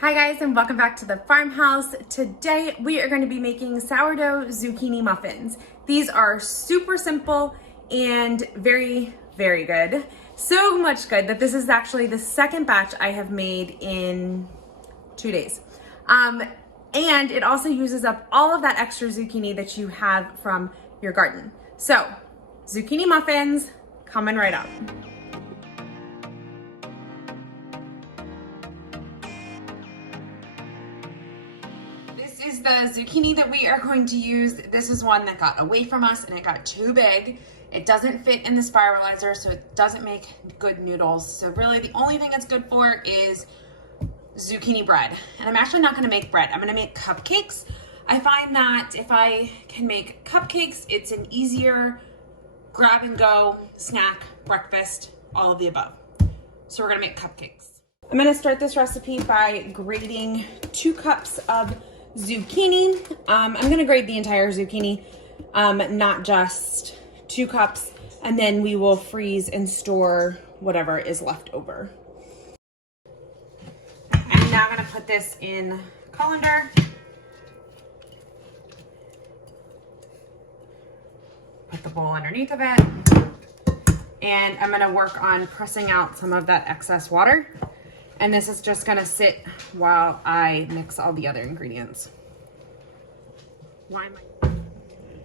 Hi guys, and welcome back to the farmhouse. Today we are going to be making sourdough zucchini muffins. These are super simple and very, very good. So much good that this is actually the second batch I have made in 2 days. And it also uses up all of that extra zucchini that you have from your garden. So, zucchini muffins coming right up. This is the zucchini that we are going to use. This is one that got away from us and it got too big. It doesn't fit in the spiralizer, so it doesn't make good noodles. So really the only thing it's good for is zucchini bread. And I'm actually not gonna make bread, I'm gonna make cupcakes. I find that if I can make cupcakes, it's an easier grab and go snack, breakfast, all of the above. So we're gonna make cupcakes. I'm gonna start this recipe by grating 2 cups of zucchini. I'm gonna grate the entire zucchini, not just 2 cups, and then we will freeze and store whatever is left over. I'm now gonna put this in colander. Put the bowl underneath of it. And I'm gonna work on pressing out some of that excess water. And this is just gonna sit while I mix all the other ingredients.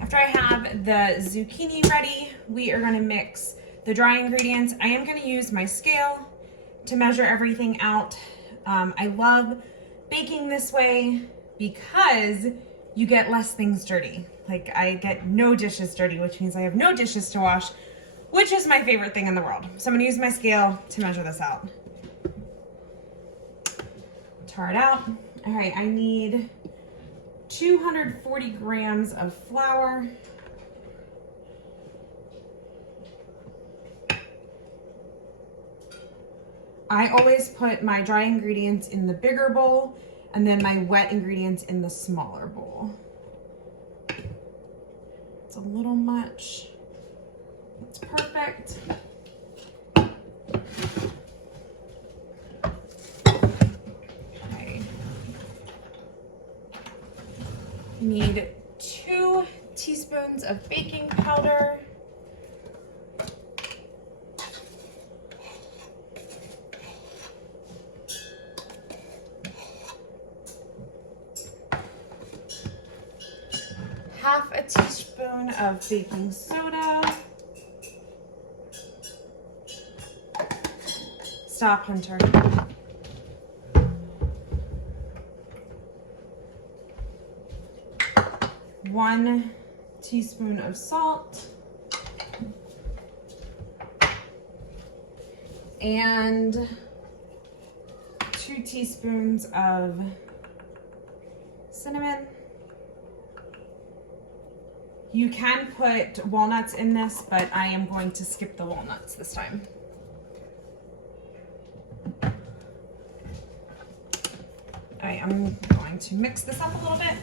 After I have the zucchini ready, we are gonna mix the dry ingredients. I am gonna use my scale to measure everything out. I love baking this way because you get less things dirty. Like I get no dishes dirty, which means I have no dishes to wash, which is my favorite thing in the world. So I'm gonna use my scale to measure this out. Tar it out. All right, I need 240 grams of flour. I always put my dry ingredients in the bigger bowl and then my wet ingredients in the smaller bowl. It's a little much. It's perfect. Need 2 teaspoons of baking powder. Half a teaspoon of baking soda. Stop, Hunter. 1 teaspoon of salt and 2 teaspoons of cinnamon. You can put walnuts in this, but I am going to skip the walnuts this time. All right, I'm going to mix this up a little bit.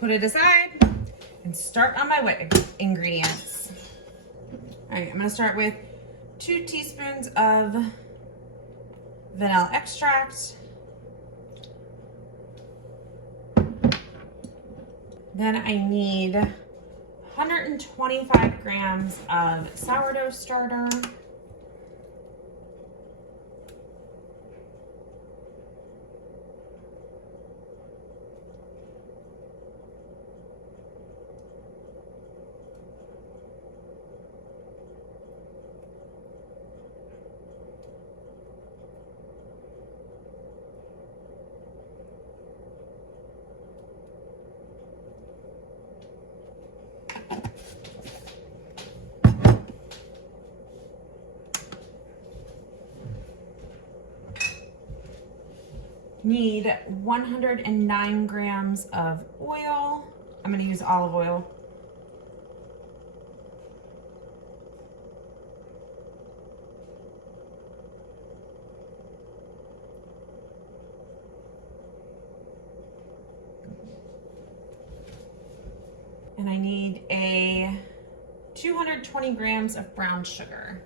Put it aside and start on my wet ingredients. All right, I'm gonna start with 2 teaspoons of vanilla extract. Then I need 125 grams of sourdough starter. Need 109 grams of oil. I'm going to use olive oil. need a 220 grams of brown sugar.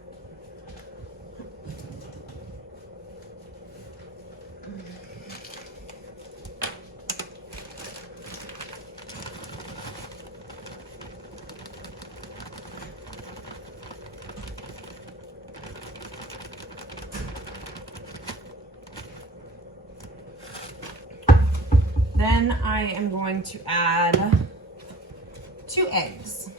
Then I am going to add 2 eggs.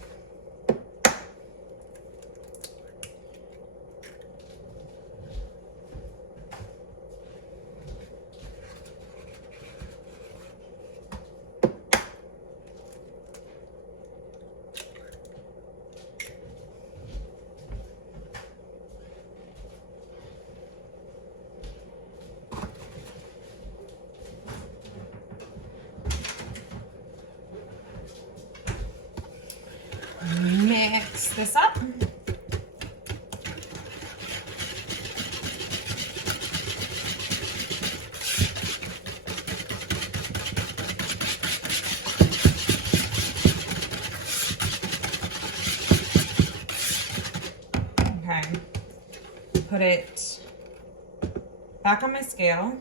Mix this up. Okay, put it back on my scale,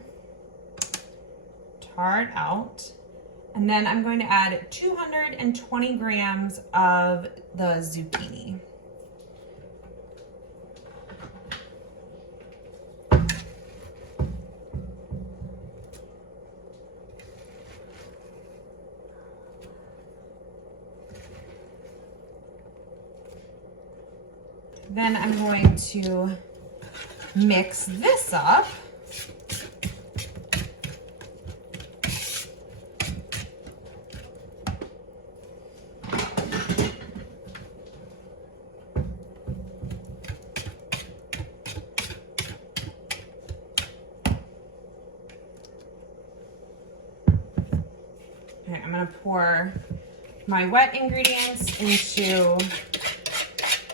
tar it out. And then I'm going to add 220 grams of the zucchini. Then I'm going to mix this up. Okay, I'm gonna pour my wet ingredients into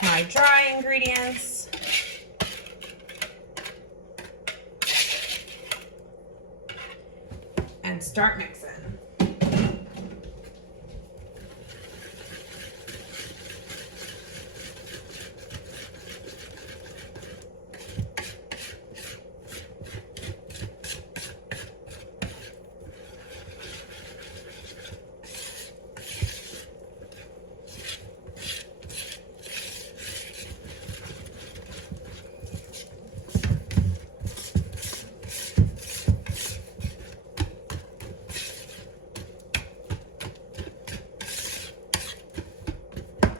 my dry ingredients. And start mixing.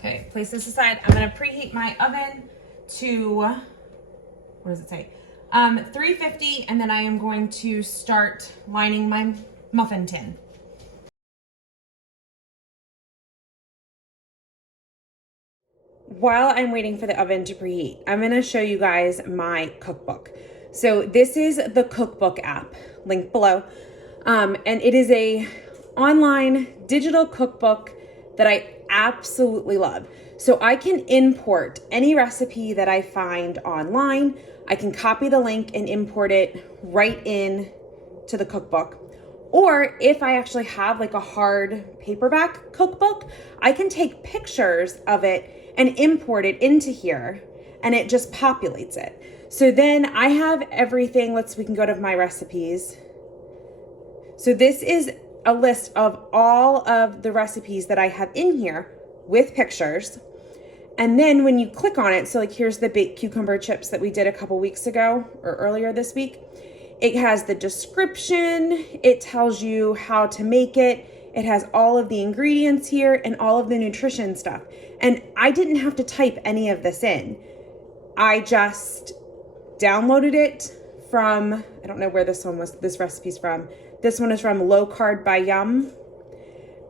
Okay, place this aside. I'm gonna preheat my oven to, what does it say? 350, and then I am going to start lining my muffin tin. While I'm waiting for the oven to preheat, I'm gonna show you guys my cookbook. So this is the cookbook app, link below. And it is a online digital cookbook that I absolutely love. So I can import any recipe that I find online. I can copy the link and import it right in to the cookbook. Or if I actually have like a hard paperback cookbook, I can take pictures of it and import it into here, and it just populates it. So then I have everything. We can go to my recipes. So this is a list of all of the recipes that I have in here with pictures. And then when you click on it, so like here's the baked cucumber chips that we did a couple weeks ago or earlier this week. It has the description, it tells you how to make it, it has all of the ingredients here and all of the nutrition stuff. And I didn't have to type any of this in. I just downloaded it from, I don't know where this recipe's from. This one is from Low Carb by Yum,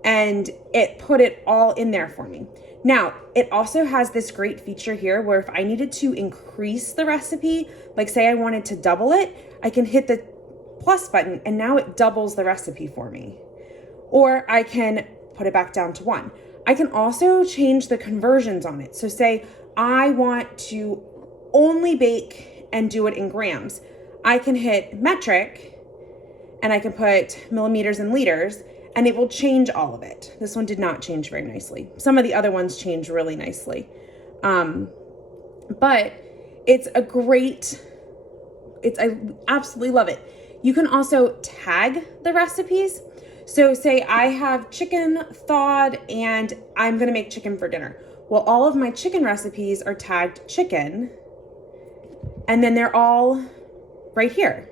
and it put it all in there for me. Now, it also has this great feature here where if I needed to increase the recipe, like say I wanted to double it, I can hit the plus button and now it doubles the recipe for me. Or I can put it back down to 1. I can also change the conversions on it. So say I want to only bake and do it in grams. I can hit metric and I can put millimeters and liters, and it will change all of it. This one did not change very nicely. Some of the other ones change really nicely. But it's a great, I absolutely love it. You can also tag the recipes. So say I have chicken thawed and I'm gonna make chicken for dinner. Well, all of my chicken recipes are tagged chicken, and then they're all right here.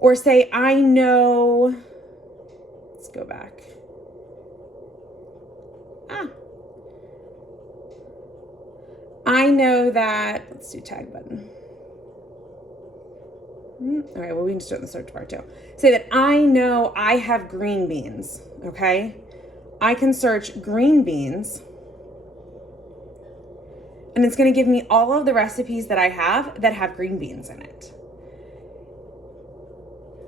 Or say I know, let's go back. I know that, let's do tag button. All right, well, we can start in the search bar too. Say that I know I have green beans, okay? I can search green beans, and it's gonna give me all of the recipes that I have that have green beans in it.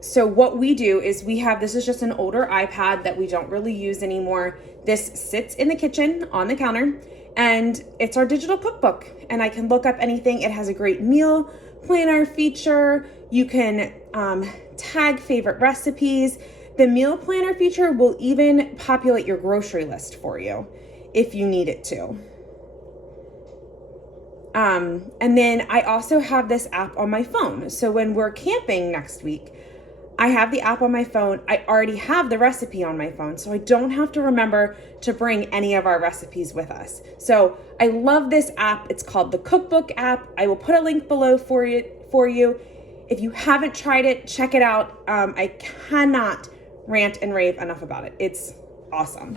So what we do is we have, this is just an older iPad that we don't really use anymore. This sits in the kitchen on the counter, and it's our digital cookbook, and I can look up anything. It has a great meal planner feature. You can tag favorite recipes. The meal planner feature will even populate your grocery list for you if you need it to. And then I also have this app on my phone. So when we're camping next week, I have the app on my phone. I already have the recipe on my phone, so I don't have to remember to bring any of our recipes with us. So I love this app. It's called the Cookbook app. I will put a link below for you. If you haven't tried it, check it out. I cannot rant and rave enough about it. It's awesome.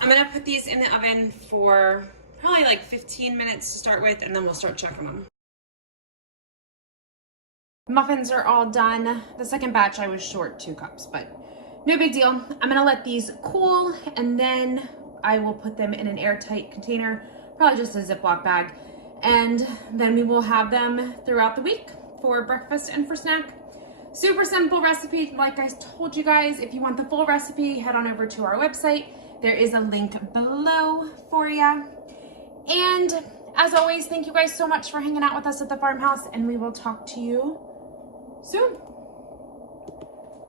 I'm gonna put these in the oven for probably like 15 minutes to start with, and then we'll start checking them. Muffins are all done. The second batch I was short 2 cups, but no big deal. I'm gonna let these cool, and then I will put them in an airtight container, probably just a Ziploc bag, and then we will have them throughout the week for breakfast and for snack. Super simple recipe. Like I told you guys, if you want the full recipe, head on over to our website. There is a link below for you. And as always, thank you guys so much for hanging out with us at the farmhouse, and we will talk to you soon.